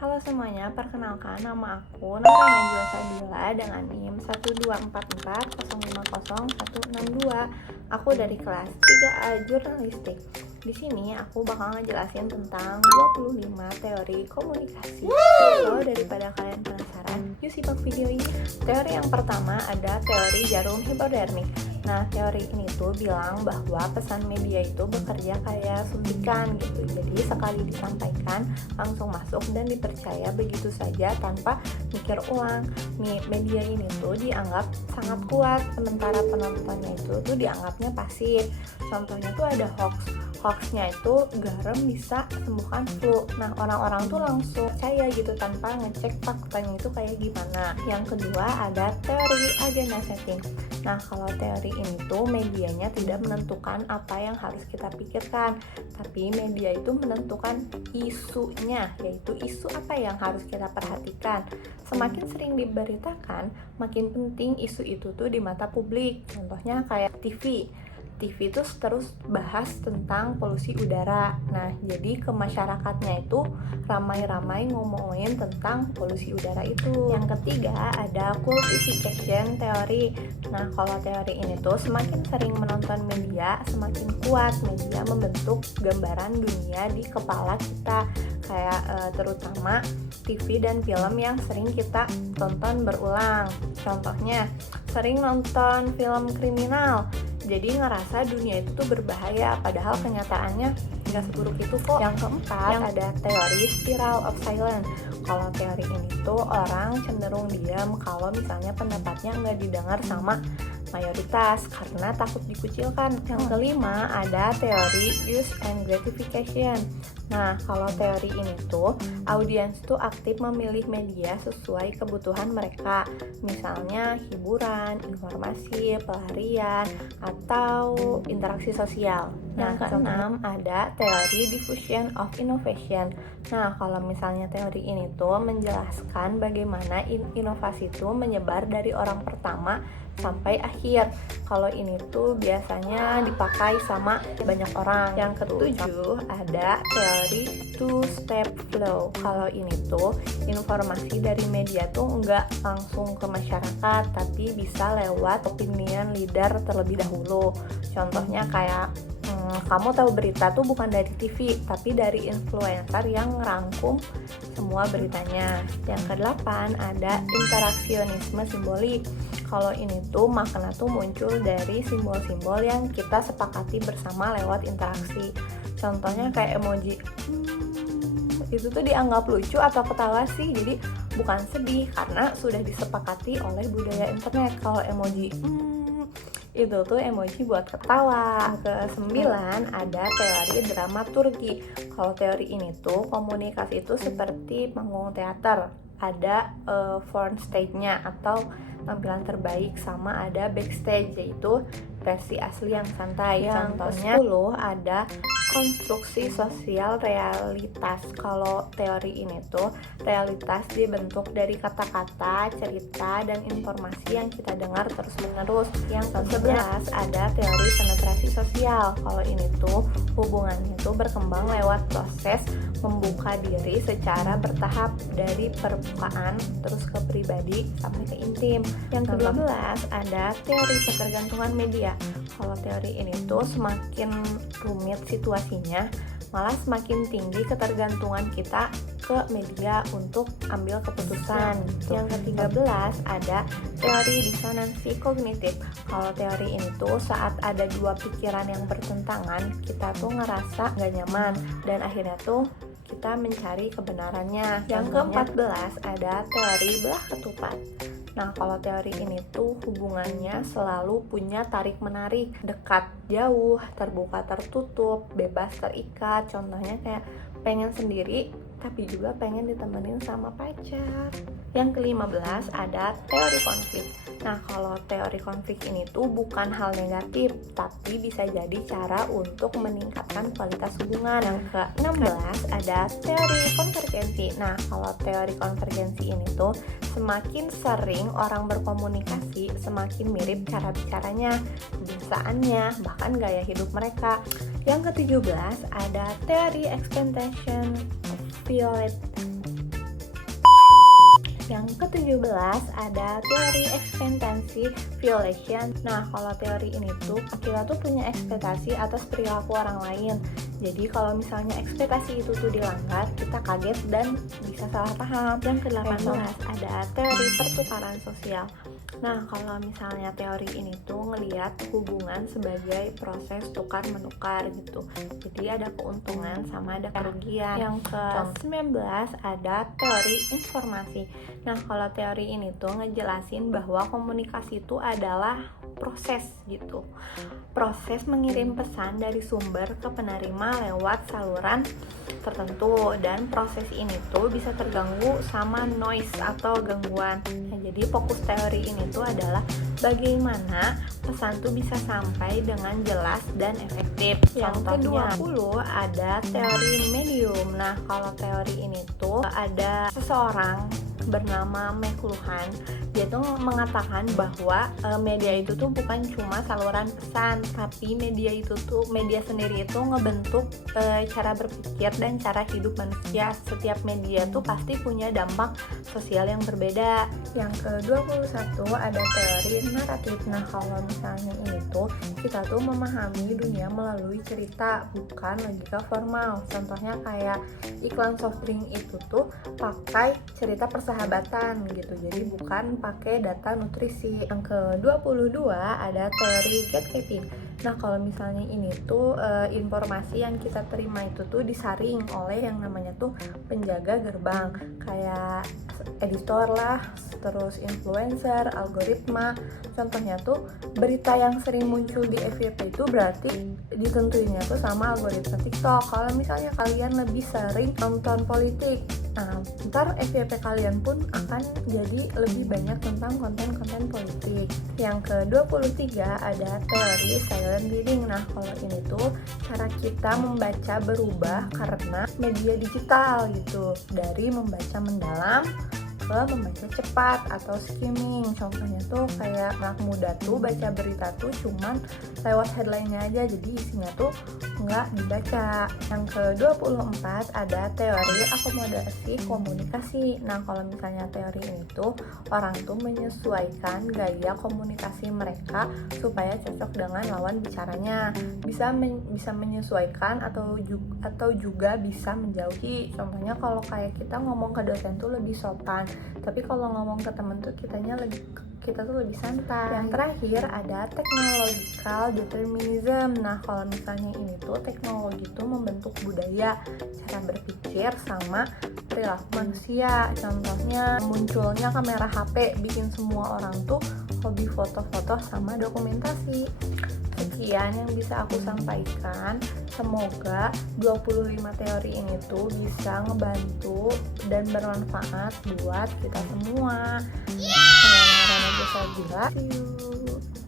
Halo semuanya, perkenalkan nama aku Nora Najwa Sabila dengan NIM 12440500162. Aku dari kelas 3A Jurnalistik. Di sini aku bakal ngejelasin tentang 25 teori komunikasi. So, daripada kalian penasaran, yuk simak video ini. Teori yang pertama ada teori jarum hipodermik. Nah, teori ini tuh bilang bahwa pesan media itu bekerja kayak suntikan gitu. Jadi sekali disampaikan langsung masuk dan dipercaya begitu saja tanpa mikir ulang. Media ini tuh dianggap sangat kuat, sementara penontonnya itu tuh dianggapnya pasif. Contohnya tuh ada hoaxnya itu garam bisa sembuhkan flu. Nah, orang-orang tuh langsung percaya gitu tanpa ngecek faktanya itu kayak gimana. Yang kedua ada teori agenda setting. Nah, kalau teori ini tuh medianya tidak menentukan apa yang harus kita pikirkan, tapi media itu menentukan isunya, yaitu isu apa yang harus kita perhatikan. Semakin sering diberitakan, makin penting isu itu tuh di mata publik. Contohnya kayak TV itu terus bahas tentang polusi udara. Nah, jadi ke masyarakatnya itu ramai-ramai ngomongin tentang polusi udara itu. Yang ketiga ada cultification teori. Nah, kalau teori ini tuh semakin sering menonton media, semakin kuat media membentuk gambaran dunia di kepala kita. Kayak terutama TV dan film yang sering kita tonton berulang. Contohnya, sering nonton film kriminal, jadi ngerasa dunia itu tuh berbahaya, padahal kenyataannya nggak seburuk itu kok. Yang keempat ada teori spiral of silence. Kalau teori ini tuh orang cenderung diam kalau misalnya pendapatnya nggak didengar sama mayoritas karena takut dikucilkan. Yang kelima ada teori use and gratification. Nah, kalau teori ini tuh audiens tuh aktif memilih media sesuai kebutuhan mereka, misalnya hiburan, informasi, pelarian, atau interaksi sosial. Yang keenam ada teori diffusion of innovation. Nah, kalau misalnya teori ini tuh menjelaskan bagaimana inovasi itu menyebar dari orang pertama sampai akhir. Kalau ini tuh biasanya dipakai sama banyak orang. Yang ketujuh ada teori two-step flow. Kalau ini tuh informasi dari media tuh nggak langsung ke masyarakat, tapi bisa lewat opinion leader terlebih dahulu. Contohnya kayak kamu tahu berita tuh bukan dari TV, tapi dari influencer yang ngerangkum semua beritanya. Yang kedelapan ada interaksionisme simbolik. Kalau ini tuh makna tuh muncul dari simbol-simbol yang kita sepakati bersama lewat interaksi. Contohnya kayak emoji. Itu tuh dianggap lucu atau ketawa sih, jadi bukan sedih karena sudah disepakati oleh budaya internet. Kalau emoji itu tuh emoji buat ketawa. Ke-9 ada teori dramaturgi. Kalau teori ini tuh komunikasi itu seperti panggung teater. Ada front stage-nya atau tampilan terbaik, sama ada backstage yaitu versi asli yang santai. Contohnya 10 ada konstruksi sosial realitas. Kalau teori ini tuh realitas dibentuk dari kata-kata, cerita, dan informasi yang kita dengar terus-menerus. Yang ke-11 ada teori penetrasi sosial. Kalau ini tuh hubungannya tuh berkembang lewat proses membuka diri secara bertahap dari permukaan terus ke pribadi sampai ke intim. Yang ke-12 ada teori ketergantungan media. Kalau teori ini tuh semakin rumit situasinya, malah semakin tinggi ketergantungan kita ke media untuk ambil keputusan. Yang ke-13 ada teori disonansi kognitif. Kalau teori ini tuh saat ada dua pikiran yang bertentangan, kita tuh ngerasa gak nyaman dan akhirnya tuh kita mencari kebenarannya. Yang ke-14 ada teori belah ketupat. Nah, kalau teori ini tuh hubungannya selalu punya tarik-menarik, dekat, jauh, terbuka, tertutup, bebas, terikat. Contohnya kayak pengen sendiri, tapi juga pengen ditemenin sama pacar. Yang ke-15 ada teori konflik. Nah, kalau teori konflik ini tuh bukan hal negatif, tapi bisa jadi cara untuk meningkatkan kualitas hubungan. Yang ke-16 ada teori konvergensi. Nah, kalau teori konvergensi ini tuh semakin sering orang berkomunikasi, semakin mirip cara bicaranya, kebiasaannya, bahkan gaya hidup mereka. Yang ke-17 ada teori expectation of violet. ke-17 ada teori ekspektasi violation. Nah, kalau teori ini tuh kita tuh punya ekspektasi atas perilaku orang lain. Jadi kalau misalnya ekspektasi itu tuh dilanggar, kita kaget dan bisa salah paham. Yang ke-18 ada teori pertukaran sosial. Nah, kalau misalnya teori ini tuh ngelihat hubungan sebagai proses tukar-menukar gitu. Jadi ada keuntungan sama ada kerugian. Yang ke-19 ada teori informasi. Nah, kalau teori ini tuh ngejelasin bahwa komunikasi itu adalah proses gitu. Proses mengirim pesan dari sumber ke penerima lewat saluran tertentu, dan proses ini tuh bisa terganggu sama noise atau gangguan. Nah, jadi fokus teori ini tuh adalah bagaimana pesan tuh bisa sampai dengan jelas dan efektif. Yang ke-20 ada teori medium. Nah, kalau teori ini tuh ada seseorang bernama McLuhan. Dia tuh mengatakan bahwa media itu tuh bukan cuma saluran pesan, tapi media sendiri itu ngebentuk cara berpikir dan cara hidup manusia. Setiap media tuh pasti punya dampak sosial yang berbeda. Yang ke-21 ada teori naratif. Nah, kalau misalnya ini tuh kita tuh memahami dunia melalui cerita, bukan logika formal. Contohnya kayak iklan soft drink itu tuh pakai cerita persahabatan gitu, jadi bukan pakai data nutrisi. Yang ke-22 ada teori gatekeeping. Nah, kalau misalnya ini tuh informasi yang kita terima itu tuh disaring oleh yang namanya tuh penjaga gerbang, kayak editor lah, terus influencer, algoritma. Contohnya tuh berita yang sering muncul di FYP itu berarti ditentuinnya tuh sama algoritma TikTok. Kalau misalnya kalian lebih sering nonton politik, nah ntar FYP kalian pun akan jadi lebih banyak tentang konten-konten politik. Yang ke-23 ada teori silent reading. Nah, kalau ini tuh cara kita membaca berubah karena media digital gitu, dari membaca mendalam ke membaca cepat atau skimming. Contohnya tuh kayak anak muda tuh baca berita tuh cuman lewat headline-nya aja, jadi isinya tuh nggak dibaca. Yang ke-24 ada teori akomodasi komunikasi. Nah, kalau misalnya teori ini tuh orang tuh menyesuaikan gaya komunikasi mereka supaya cocok dengan lawan bicaranya. Bisa menyesuaikan atau juga bisa menjauhi. Contohnya kalau kayak kita ngomong ke dosen tuh lebih sopan, tapi kalau ngomong ke temen tuh kita tuh lebih santai. Yang terakhir ada technological determinism. Nah, kalau misalnya ini tuh teknologi tuh membentuk budaya, cara berpikir sama perilaku manusia. Contohnya munculnya kamera HP bikin semua orang tuh hobi foto-foto sama dokumentasi. Sekian yang bisa aku sampaikan. Semoga 25 teori ini tuh bisa ngebantu dan bermanfaat buat kita semua. Saya Rana Jasa Gila. See you.